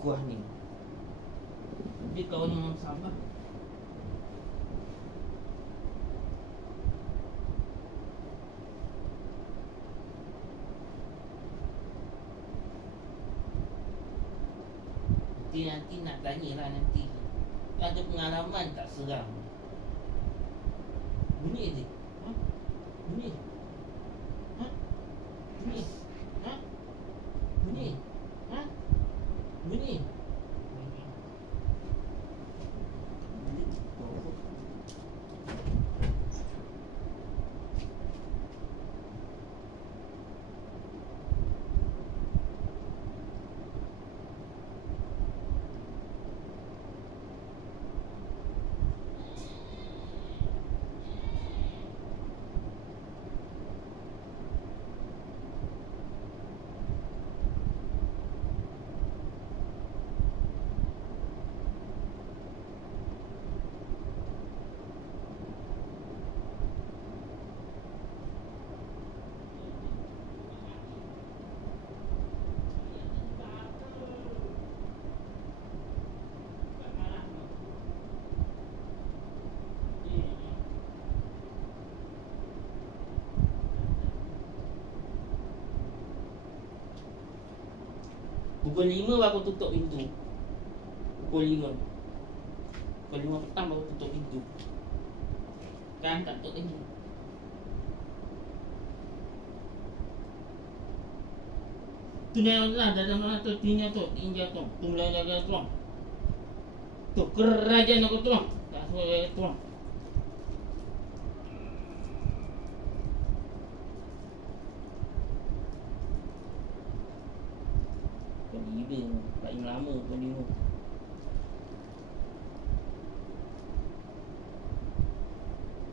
kuah ni kawan dengan Sabah Nanti nanti nak tanya lah nanti Ada pengalaman tak seram Bunyi je? Bunyi? Bunyi? Bunyi Ha? Bunyi Pukul 5 baru tutup pintu. Pukul 5 Pukul 5 petang baru tutup pintu. Kan tak tutup lagi Tu yang lah dalam mana tu tinya tu tinja tu. Tu mulai jaga tu tu kerajaan aku tu tak boleh tu Kau gila Paling lama kau ni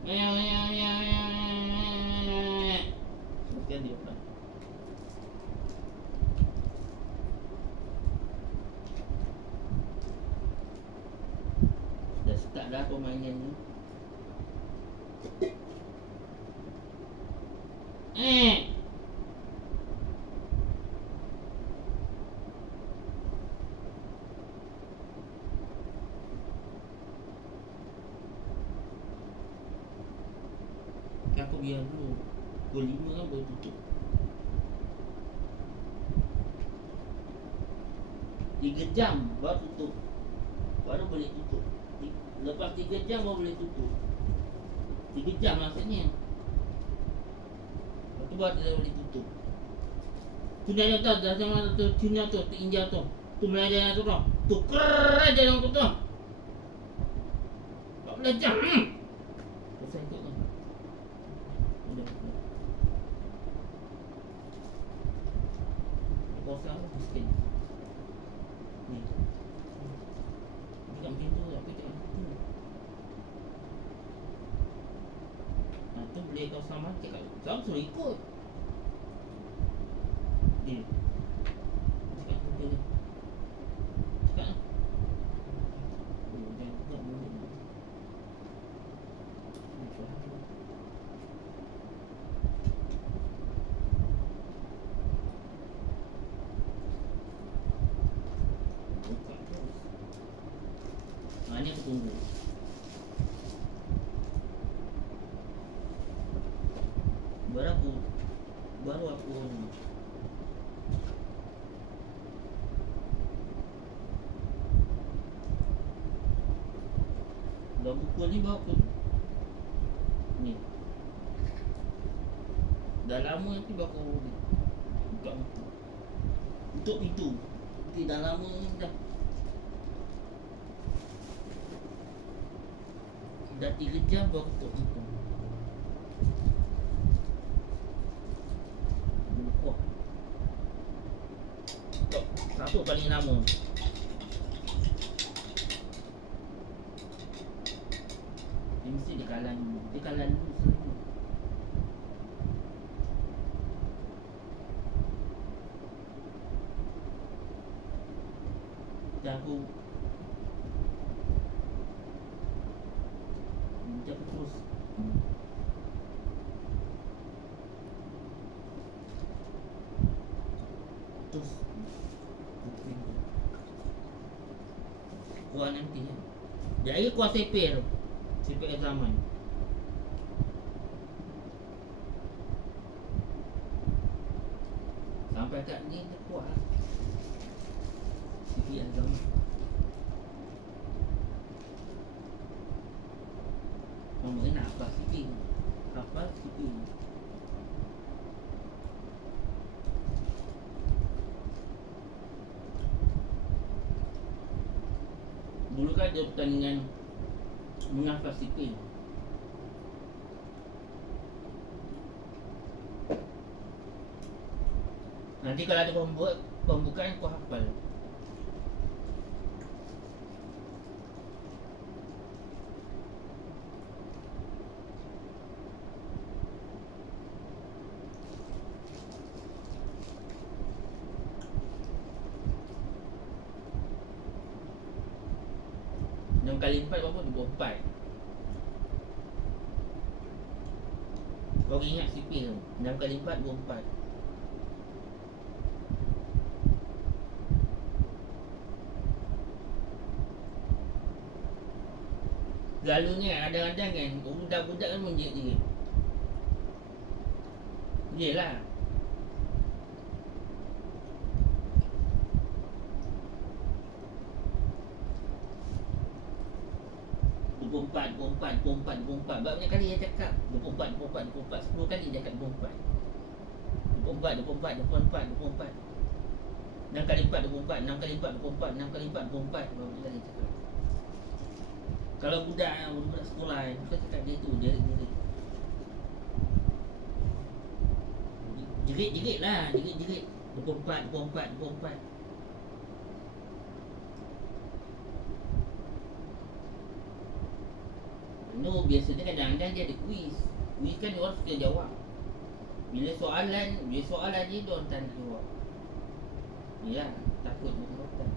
Ayah, ayah, ayah, ayah, ayah. Sekian dia pula. Dah start dah permainan ni. Eh. Aku biar dulu Pukul 5 kan baru tutup Tiga jam baru tutup Baru boleh tutup Lepas tiga jam baru boleh tutup. Tiga jam maksudnya. Lepas tu baru dia boleh tutup. Tu dia tahu dah sama tu? Cina tu, tu India tu. Tu Melayu tu tu Tu kerajaan aku tu 14 jam. Hmm. Selesai tu tu. Udah, udah. Kau sekarang aku scan Ni Dia kat pintu Apa kat pintu Nah tu boleh kau sama Cakap Kau suruh ikut Ni Cakap aku dia Cakap lah Oh jangan Tak boleh Ni suara dia. Buka terus. Ha, ni aku tunggu. Baru aku baru aku Dah pukul ni baru aku Ni. Dah lama nanti baru aku Buka pintu Tutup pintu Nanti dah lama ni dah. Dah 3 jam baru tutup pintu Tutup Satu paling lama Dia mesti dia kalah dulu Dia kalah dulu selalu Dan aku Nanti aku terus. Terus. Kuah nanti kan Jadi kuah sepir Sepir zaman Sampai kat ni dia kuah lah. Sepir zaman Nama enak apa sepir Apa sepir Dulu kan ada pertandingan Menghafal sipil Nanti kalau ada Pembukaan kau hafal Enam kali empat berapa? Dua puluh empat. Kau ingat sipil tu? Enam kali empat, dua puluh empat. Selalunya kadang-kadang kan Budak-budak kan menjerit-jerit Yelah Dua puluh empat, dua puluh empat, dua puluh empat, dua puluh empat Banyak kali dia cakap empat, dua puluh empat Sepuluh kali dia cakap dua puluh empat, dua puluh empat, dua puluh empat Enam kali empat, puluh empat Enam kali empat, puluh empat Enam kali empat, puluh empat Berapa kali dia cakap. Kalau budak, budak sekolah Bukan cakap dia tu, jerit-jerit Jerit-jerit lah, jerit-jerit 24, 24, 24 No, biasanya kadang-kadang dia ada quiz. Quiz kan dia orang suka jawab. Bila soalan, bila soalan je dia orang tak nak jawab. Ya, takut berkerotan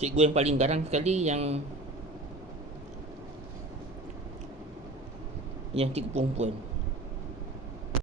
Cikgu yang paling garang sekali yang Yang cikgu perempuan